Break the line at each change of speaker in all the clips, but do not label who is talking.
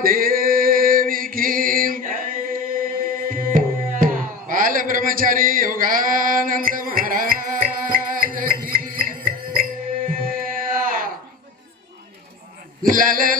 देवी की बाल ब्रह्मचारी योगानंद महाराज की लाल लाल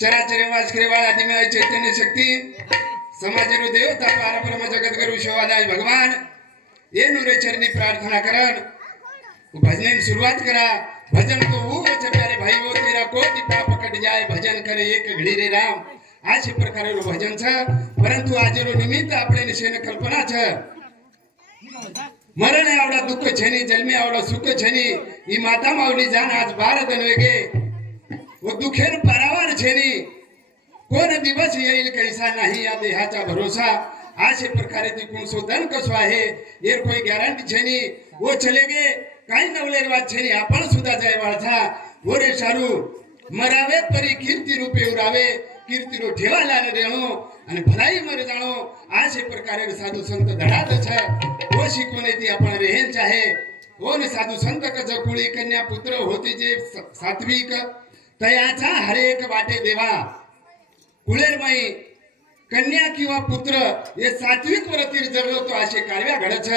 ચરાચર વાસ કરેવાળા દિમાય ચૈતન્ય શક્તિ સમાજનું દેવતા પારા પરમ જગતગુરુ શિવાદાસ ભગવાન. એનું રે ચરની પ્રાર્થના કરણ. ભજનની શરૂઆત કરા. ભજન તો હું છે પ્યારે ભાઈઓ, તેરા કોટી પાપ કટ જાય. ભજન કરે એક ઘડી રે રામ. આ છે પ્રકારનું ભજન છે. પરંતુ આજેનું નિમિત્ત આપણે નિશેને કલ્પના છે. મરણે આવડા દુઃખ છે ની જન્મે આવડા સુખ છે ની એ માતા માવડી જાન આજ ભારત અને વેગે व दुखेर पारावर छेनी कोण दिवस येईल कैसा नाही या देहाचा भरोसा अशे प्रकारे ती कोण शोधन कसो आहे येर कोई गॅरंटी छेनी वो चले गे काही नवलेर वाद छेनी आपण सुद्धा जाय वाळथा वो रे शारू मरावे परी कीर्ती रूपे उरावे कीर्ती रो ठेवाला न रेणो आणि भलाई मर जाणो अशे प्रकारे साधू संत धडात छ वो शिकवणे ती आपण रेहेन चाहे हो न साधू संत कच कुळी कन्या पुत्र होते जे स- सात्विक तयाचा हरेक वाटे देवा. कुळेरमाई कन्या किंवा पुत्र हे सात्विक व्रतीर जगलो तो असे कारव्या घडच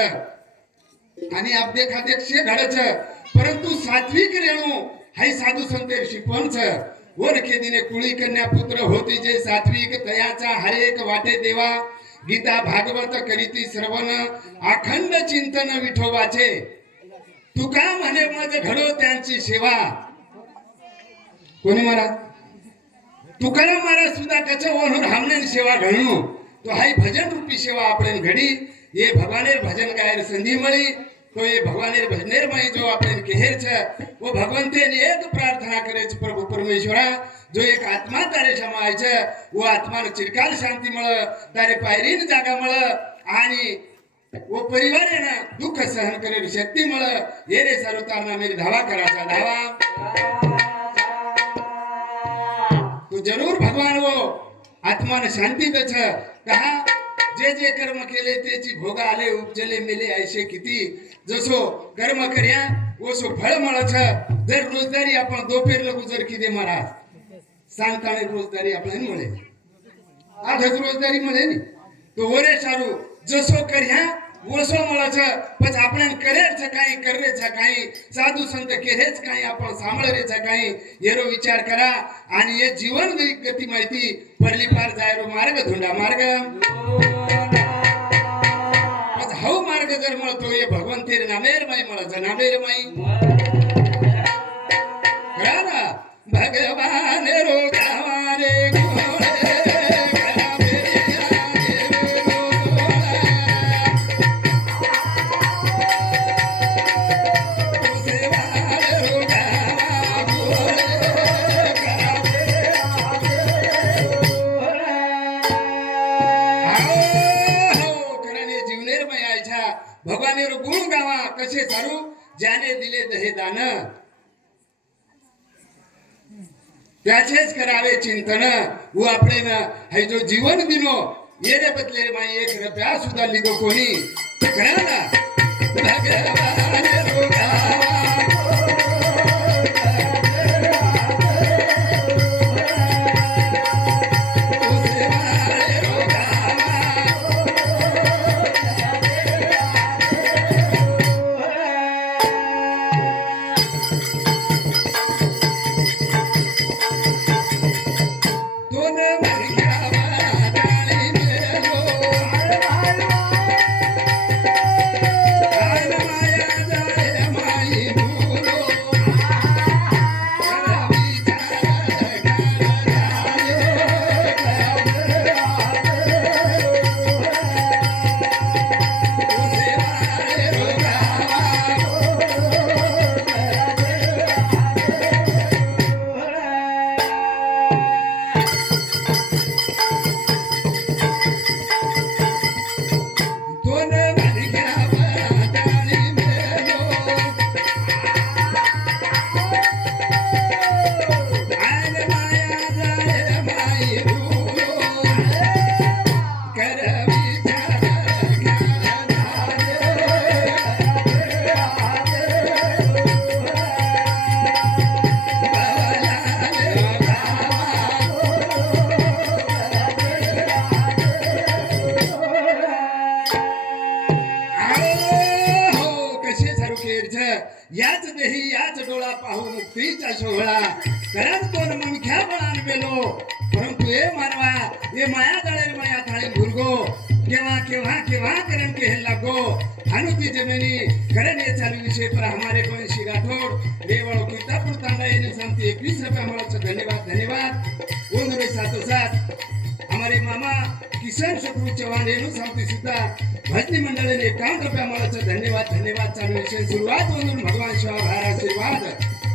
आणि अध्यक्षाध्यक्ष घडच परंतु सात्विक रेणू हाई साधू संत शिकवणच वर केदीने कुळी कन्या पुत्र होती जे सात्विक तयाचा हरेक वाटे देवा. गीता भागवत करीती श्रवण अखंड चिंतन विठोबाचे. तुका म्हणे मज घडो त्यांची सेवा. कोणी महाराज तुकाराम महाराज सुद्धा त्याच्या वनूर हमनेर सेवा घडणू तो हाई भजन रूपी सेवा आपण घडी. ये भगवानेर भजन गायन संधी मळी. तो ये भगवानेर भजनेर मळी जो आपण केहेर छ वो भगवंतेन एक प्रार्थना करे प्रभु परमेश्वरा. जो एक आत्मा तारे समायच वो आत्मान चिरकाल शांती मळ तारे पायरीन जागा मळ. आणि वो परिवार आहे दुःख सहन करेल शक्ती मळ. ये रे सर्वताना मेरी धावा करायचा धावा. जरूर भगवान हो. वो आत्मा ने शांति दछ कहा जे जे कर्म केले त्याची भोग आले उपजले मेले ऐसे किती. जसो कर्म कर्या ओसो फळ मळछ जर रोजदारी आपण दोपहर लगू जर किती महाराज सांगताळे रोजदारी आपल्याला मिळे आठच रोजदारी मिळे तो वरे सारू. जसो कर्या ओळसो मुळाचं पण आपण करेच काही करेच काही. साधू संत केलेच काही आपण सांभाळरेच काही. येरो विचार करा आणि हे जीवन गती माहिती पडली फार जायरो मार्ग धुंडा मार्ग. हाऊ मार्ग जर म्हणतो हे भगवंतेर नामेर माई मला जनामेर माई त्याचेच करावे चिंतन व आपले ना हे जो जीवन दिनो येणे बदले रे माई एक रुपया सुद्धा लिदो कोणी करा yeah.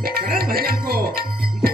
करण भजन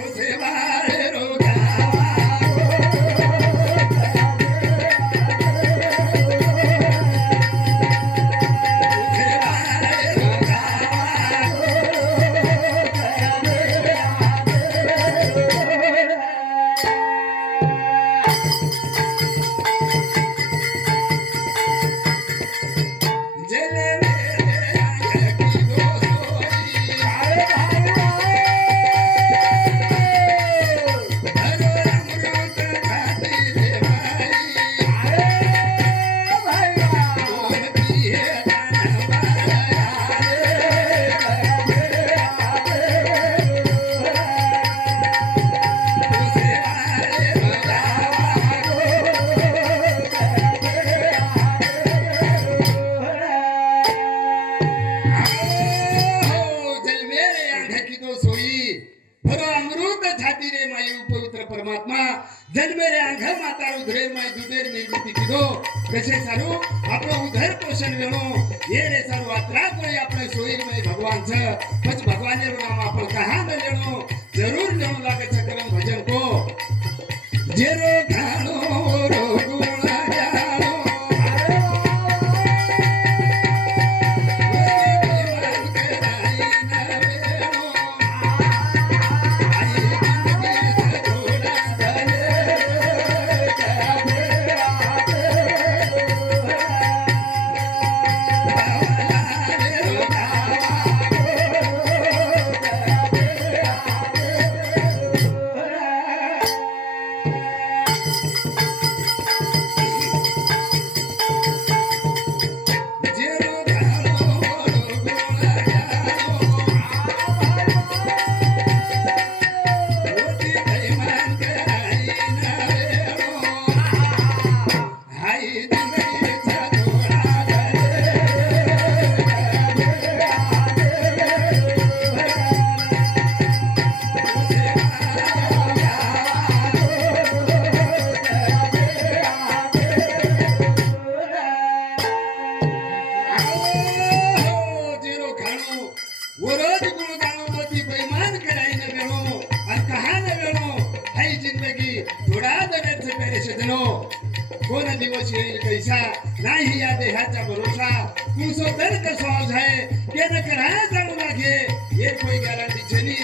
जाणू ये कोई गारंटी छनी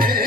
Yeah.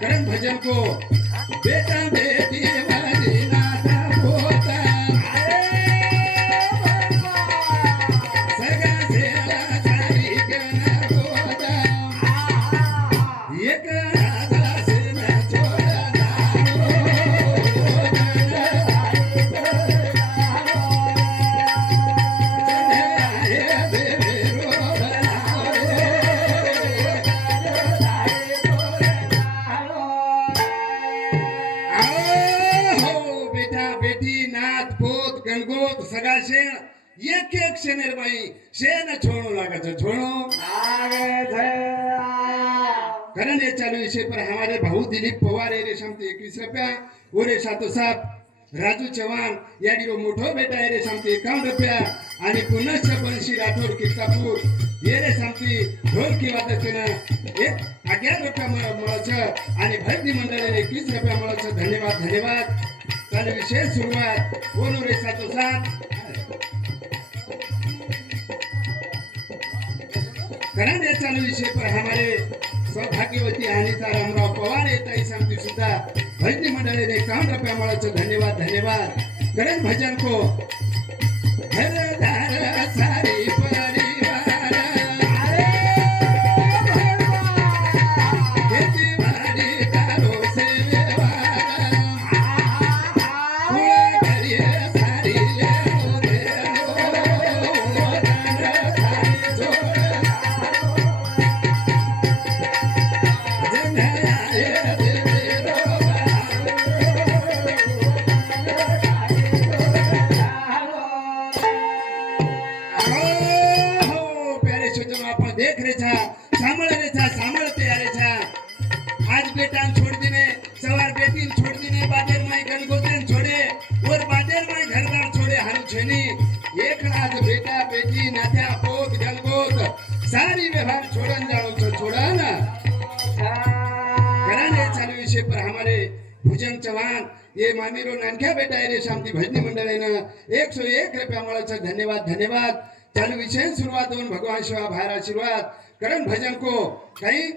भजन को बेटा बेटी एक शेणेर बाई शेण छोड़ो लागत छोड़ो कारण ये चालू विषय पर हमारे भाऊ दिलीप पवार ये रेशम ते एकवीस रुपया. ओ रेशा तो सात. राजू चव्हाण या डिओ मोठो बेटा ये रेशम सांगते एकावन्न रुपया. आणि पुनश्च बनशी राठोड किर्तापूर. ये रे सांगते ढोलकी वादकनं एक अग्यार रुपया मिळायचं आणि भरती मंडळाने एकवीस रुपया मिळायचं धन्यवाद धन्यवाद. चालू विशेष सुरुवात. कोण रे तो सात. कारण चालू विषय पर हमारे सौभाग्यवती अनिता रामराव पवार येत आई सांगते सुद्धा. भजनी मंडळीने एकावन्न रुपया मिळायचं धन्यवाद धन्यवाद. गणेश भजन को मामीरो नानक्या बेटा आहे रे शांती भजनी मंडळानं एक सो एक रुपया मिळायचं धन्यवाद धन्यवाद. चालू विशेष सुरुवात होऊन भगवान शिवा बाहेर आशीर्वाद. करण भजन को काही?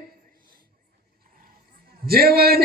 जेवण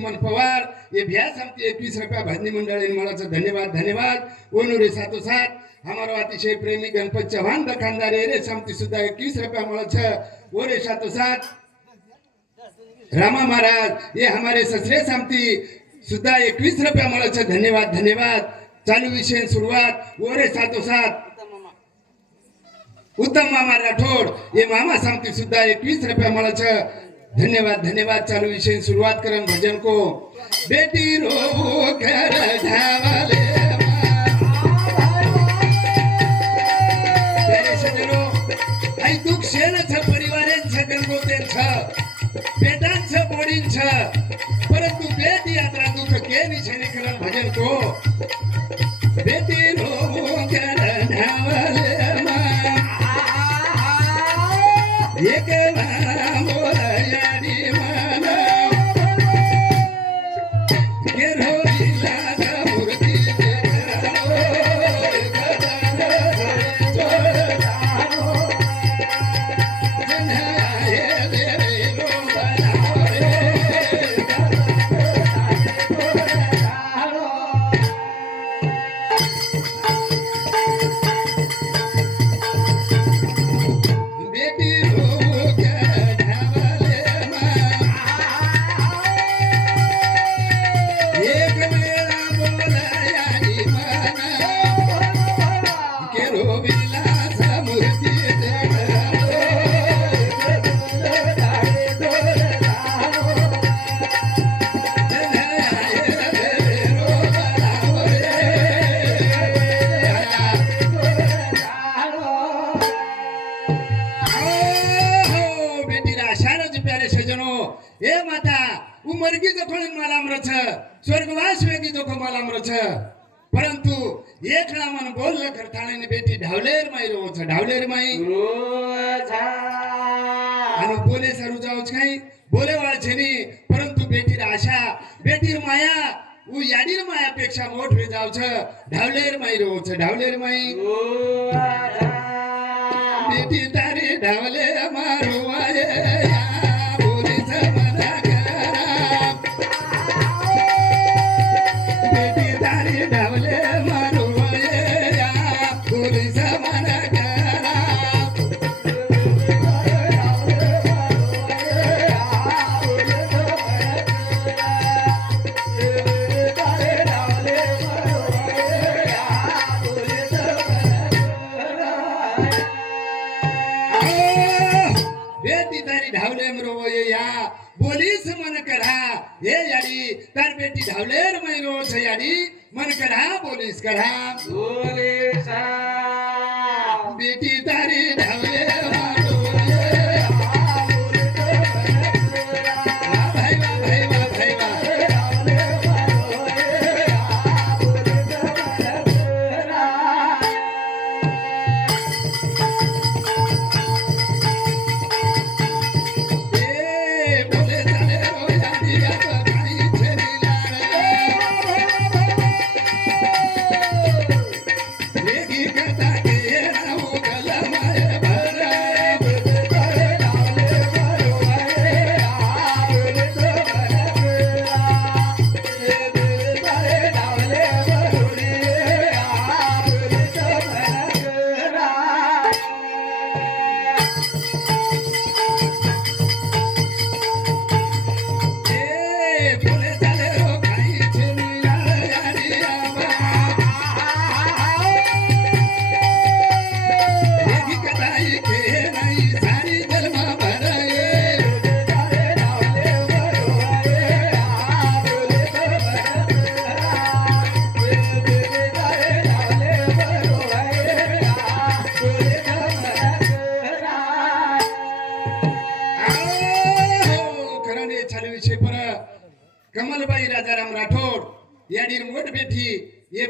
लक्ष्मण पवार ये भ्यास हमती एकवीस रुपया भजनी मंडळ मळाचं धन्यवाद धन्यवाद. ओनुरे सातो सात हमारो अतिशय प्रेमी गणपत चव्हाण दखानदार रे समती सुद्धा एकवीस रुपया मळाचं. ओरे सातो सात रामा महाराज ये हमारे ससरे समती सुद्धा एकवीस रुपया मळाचं. धन्यवाद धन्यवाद. चालू विषय सुरुवात. ओरे सातो सात उत्तम मामा राठोड हे मामा सांगते सुद्धा एकवीस रुपया मळाचं. धन्यवाद धन्यवाद चालू विषय सुरुवात करन भजन को बेटी रो घर धावले प्यारे सजनो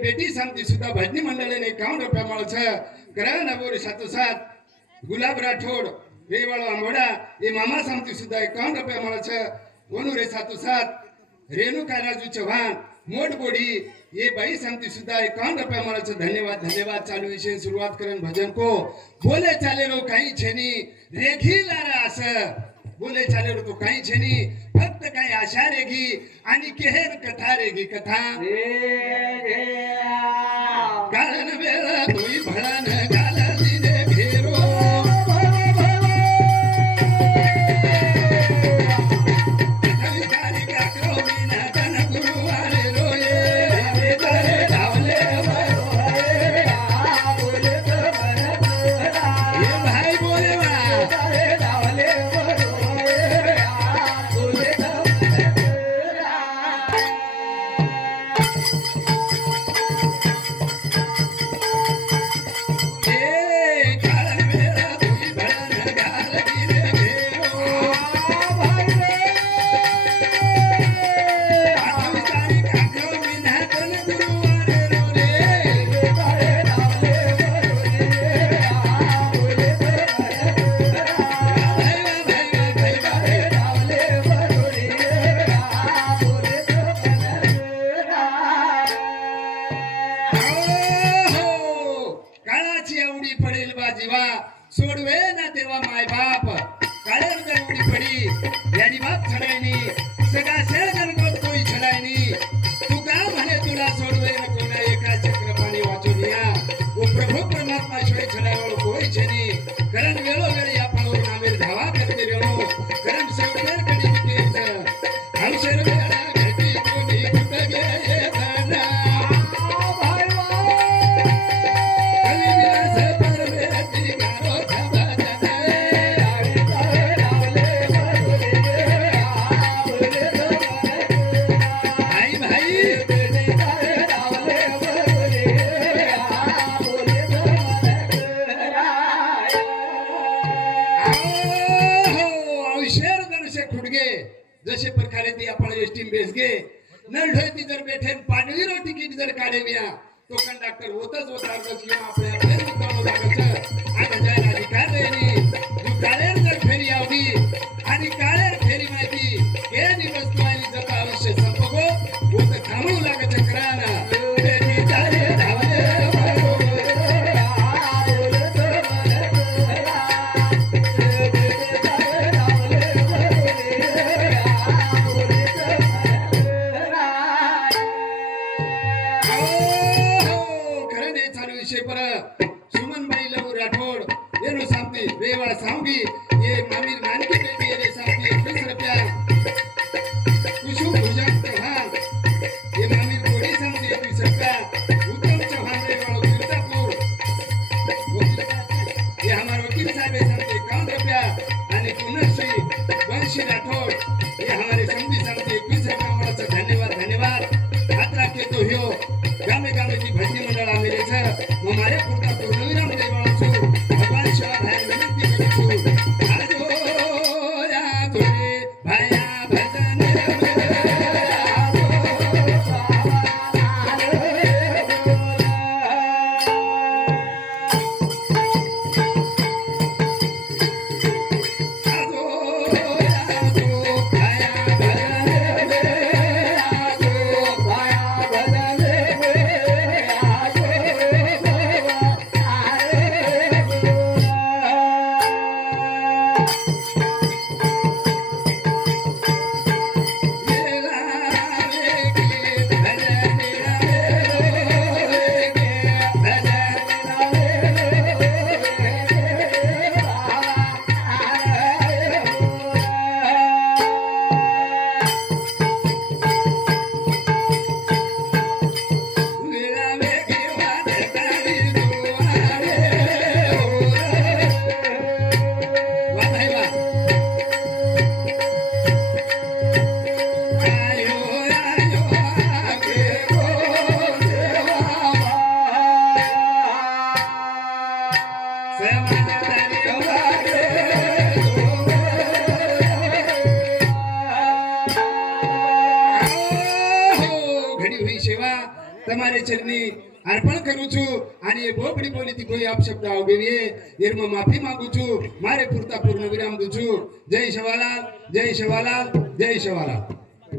बेटी शांति सुद्धा भजनी मंडल ने काउन रुपया छ ग्रह नबो रे साथो गुलाब राठोड़ रेवालो अंबडा ये मामा शांति सुद्धा ए कौन रुपया छ गणू रे साथो साथ रेणु काई राजू चवा मोट बोडी ये भाई शांति सुद्धा ए कौन रुपया छ धन्यवाद धन्यवाद चालू विषय सुरुवात करन भजन को खोले चालेरो काई छे नी रेखी लारा आस बोले चालेलो तो काही छेनी फक्त काही आशा रेगी आणि केहेर कथा रेगी कथा. कारण वेळ तुई भळान घालली काळाची एवढी पडेल बा जीवा. सोडवे ना तेव्हा माय बाप काळ्या उडी पडी यानी बाप छडायनी. सगळा नळ जर बैठे पाणी रो तिकीट जर काढे मिया तो कंडक्टर होतच होता आपल्या Let's see. One shit I told. માફી માંગુ છું, મારે પૂરતા પૂર્ણ વિરામ દઉં છું. જય સવાલાલ જય સવાલાલ જય સવાલાલ